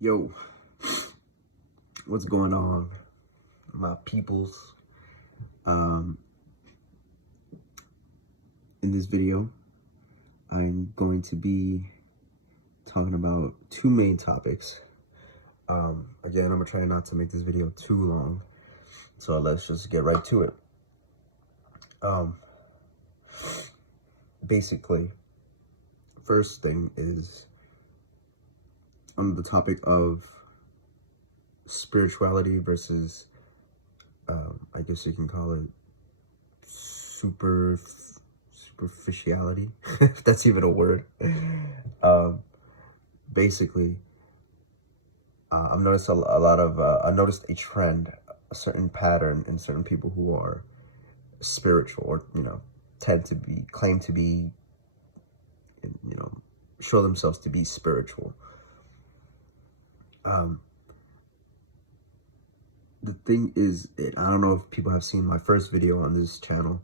Yo, what's going on, my peoples? Um, in this video, I'm going to be talking about two main topics. Again, I'm gonna try not to make this video too long, so let's just get right to it. Basically, first thing is on the topic of spirituality versus, I guess you can call it superficiality, if that's even a word. Basically, I've noticed I noticed a trend, a certain pattern in certain people who are spiritual, or claim to be, show themselves to be spiritual. The thing is, I don't know if people have seen my first video on this channel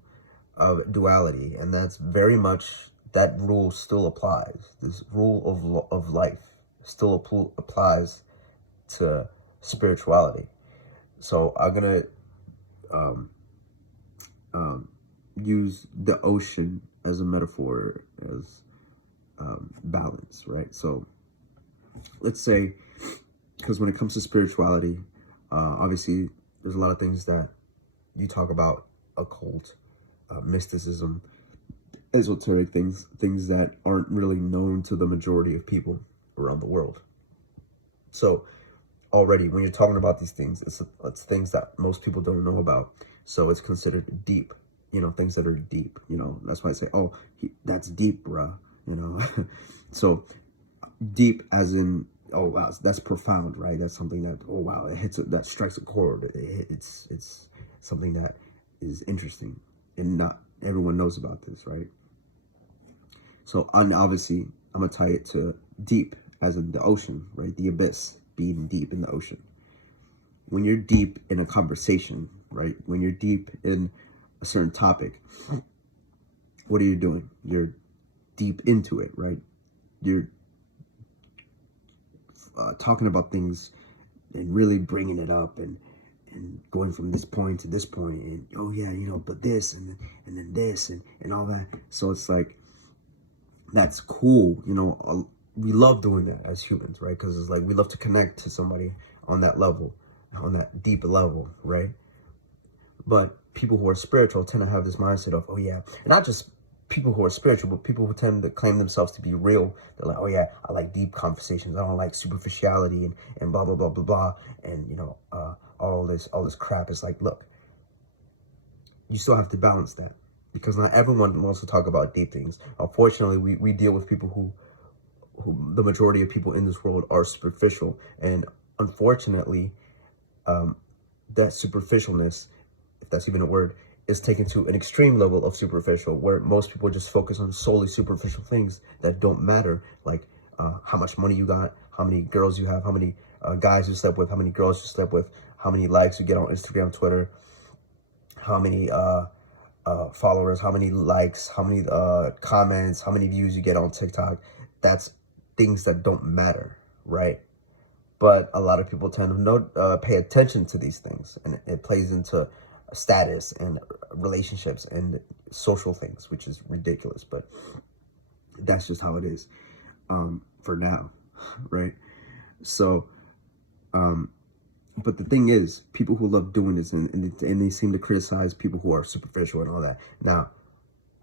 of duality, and that's very much, that rule still applies. This rule of life still applies to spirituality. So I'm gonna use the ocean as a metaphor, as balance, right? So let's say, because when it comes to spirituality, obviously there's a lot of things that you talk about: occult, mysticism, esoteric things that aren't really known to the majority of people around the world. So already, when you're talking about these things, it's things that most people don't know about. So it's considered deep, things that are deep, that's why I say, oh, that's deep, bruh, So deep as in, oh, wow, that's profound, right? That's something that, oh, wow, that strikes a chord. It's something that is interesting, and not everyone knows about this, right? So obviously, I'm gonna tie it to deep as in the ocean, right? The abyss, being deep in the ocean. When you're deep in a conversation, right? When you're deep in a certain topic, what are you doing? You're deep into it, right? You're talking about things and really bringing it up, and going from this point to this point, and oh yeah, but this, and then this, and all that. So it's like, that's cool, we love doing that as humans, right? Because it's like, we love to connect to somebody on that level, on that deep level, right? But people who are spiritual tend to have this mindset of, oh yeah, and not just people who are spiritual, but people who tend to claim themselves to be real. They're like, oh yeah, I like deep conversations. I don't like superficiality and blah blah blah blah blah, and all this crap. Is like, look, you still have to balance that, because not everyone wants to talk about deep things. Unfortunately, we deal with people who the majority of people in this world are superficial, and unfortunately, that superficialness, if that's even a word, is taken to an extreme level of superficial, where most people just focus on solely superficial things that don't matter, like how much money you got, how many girls you have, how many guys you slept with, how many girls you slept with, how many likes you get on Instagram, Twitter, how many followers, how many likes, how many comments, how many views you get on TikTok. That's things that don't matter, right? But a lot of people tend to pay attention to these things, and it plays into status and relationships and social things, which is ridiculous, but that's just how it is for now, right? So but the thing is, people who love doing this, and they seem to criticize people who are superficial and all that. Now,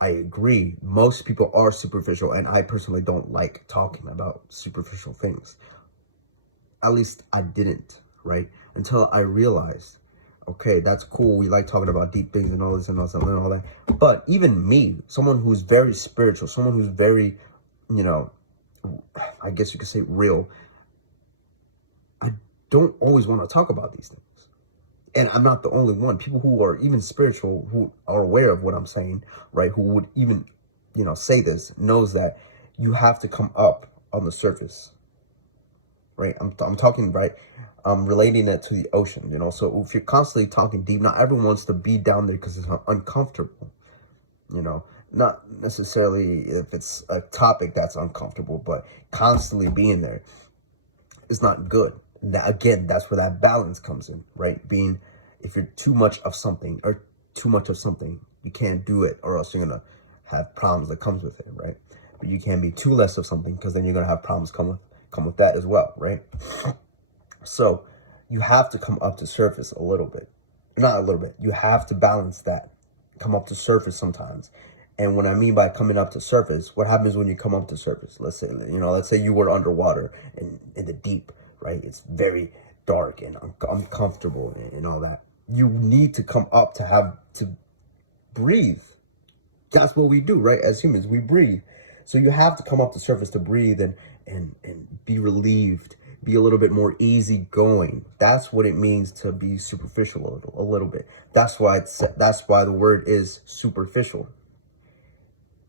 I agree, most people are superficial, and I personally don't like talking about superficial things. At least I didn't, right? Until I realized, okay, that's cool. We like talking about deep things and all this and all that and all that. But even me, someone who's very spiritual, someone who's very, I guess you could say real, I don't always want to talk about these things. And I'm not the only one. People who are even spiritual, who are aware of what I'm saying, right, who would even, say this, knows that you have to come up on the surface, right? I'm talking, right, I'm relating it to the ocean, so if you're constantly talking deep, not everyone wants to be down there because it's uncomfortable, not necessarily if it's a topic that's uncomfortable, but constantly being there, is not good. Now, again, that's where that balance comes in, right? Being, if you're too much of something or too much of something, you can't do it, or else you're gonna have problems that comes with it, right? But you can't be too less of something, because then you're gonna have problems come with that as well, right? So you have to come up to surface a little bit, not a little bit. You have to balance that, come up to surface sometimes. And what I mean by coming up to surface, what happens when you come up to surface? Let's say you were underwater in the deep, right? It's very dark and uncomfortable and all that. You need to come up to breathe. That's what we do, right? As humans, we breathe. So you have to come up to surface to breathe and be relieved, be a little bit more easygoing. That's what it means to be superficial a little bit. That's why the word is superficial.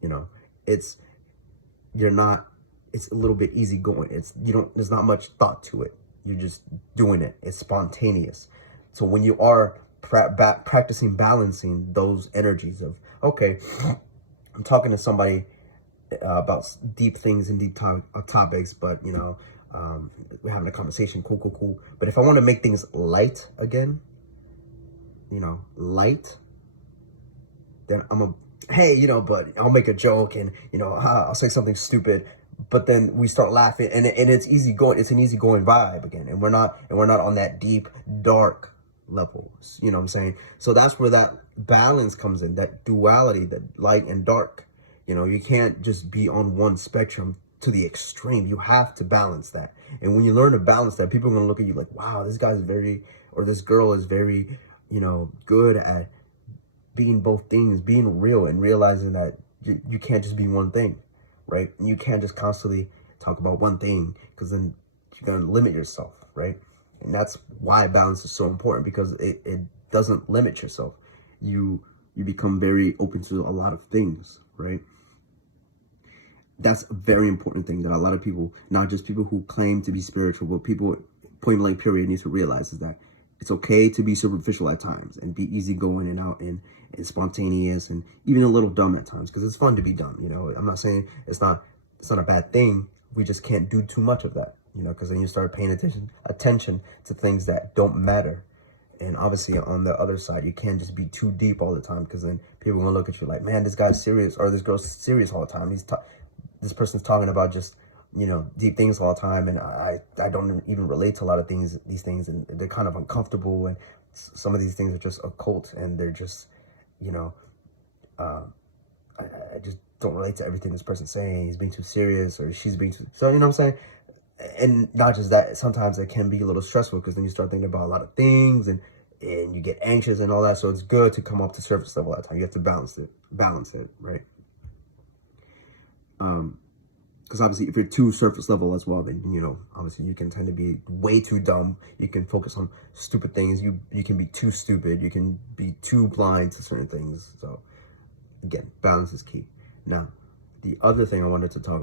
You know, it's a little bit easygoing. There's not much thought to it. You're just doing it. It's spontaneous. So when you are practicing balancing those energies of, okay, I'm talking to somebody about deep things and deep topics, but we're having a conversation, cool. But if I want to make things light again, light, then hey, but I'll make a joke and, I'll say something stupid, but then we start laughing and it's easy going. It's an easygoing vibe again. And we're not on that deep, dark level. You know what I'm saying? So that's where that balance comes in, that duality, that light and dark. You can't just be on one spectrum to the extreme. You have to balance that. And when you learn to balance that, people are going to look at you like, wow, this girl is very, good at being both things, being real, and realizing that you can't just be one thing, right? And you can't just constantly talk about one thing, because then you're going to limit yourself, right? And that's why balance is so important, because it doesn't limit yourself. You become very open to a lot of things, right? That's a very important thing that a lot of people, not just people who claim to be spiritual, but people point blank period need to realize, is that it's okay to be superficial at times and be easygoing and out and spontaneous and even a little dumb at times, because it's fun to be dumb. I'm not saying it's not a bad thing. We just can't do too much of that, because then you start paying attention to things that don't matter. And obviously on the other side, you can't just be too deep all the time, because then people are gonna look at you like, man, this guy's serious, or this girl's serious all the time. This person's talking about just, deep things all the time, and I don't even relate to a lot of these things, and they're kind of uncomfortable, and some of these things are just occult, and they're just, I just don't relate to everything this person's saying. He's being too serious, or she's being too, so, you know what I'm saying? And not just that, sometimes it can be a little stressful, because then you start thinking about a lot of things, and you get anxious and all that. So it's good to come up to surface level at the time. You have to balance it, right? Because obviously if you're too surface level as well, then, obviously you can tend to be way too dumb. You can focus on stupid things. You can be too stupid. You can be too blind to certain things. So again, balance is key. Now, the other thing I wanted to talk about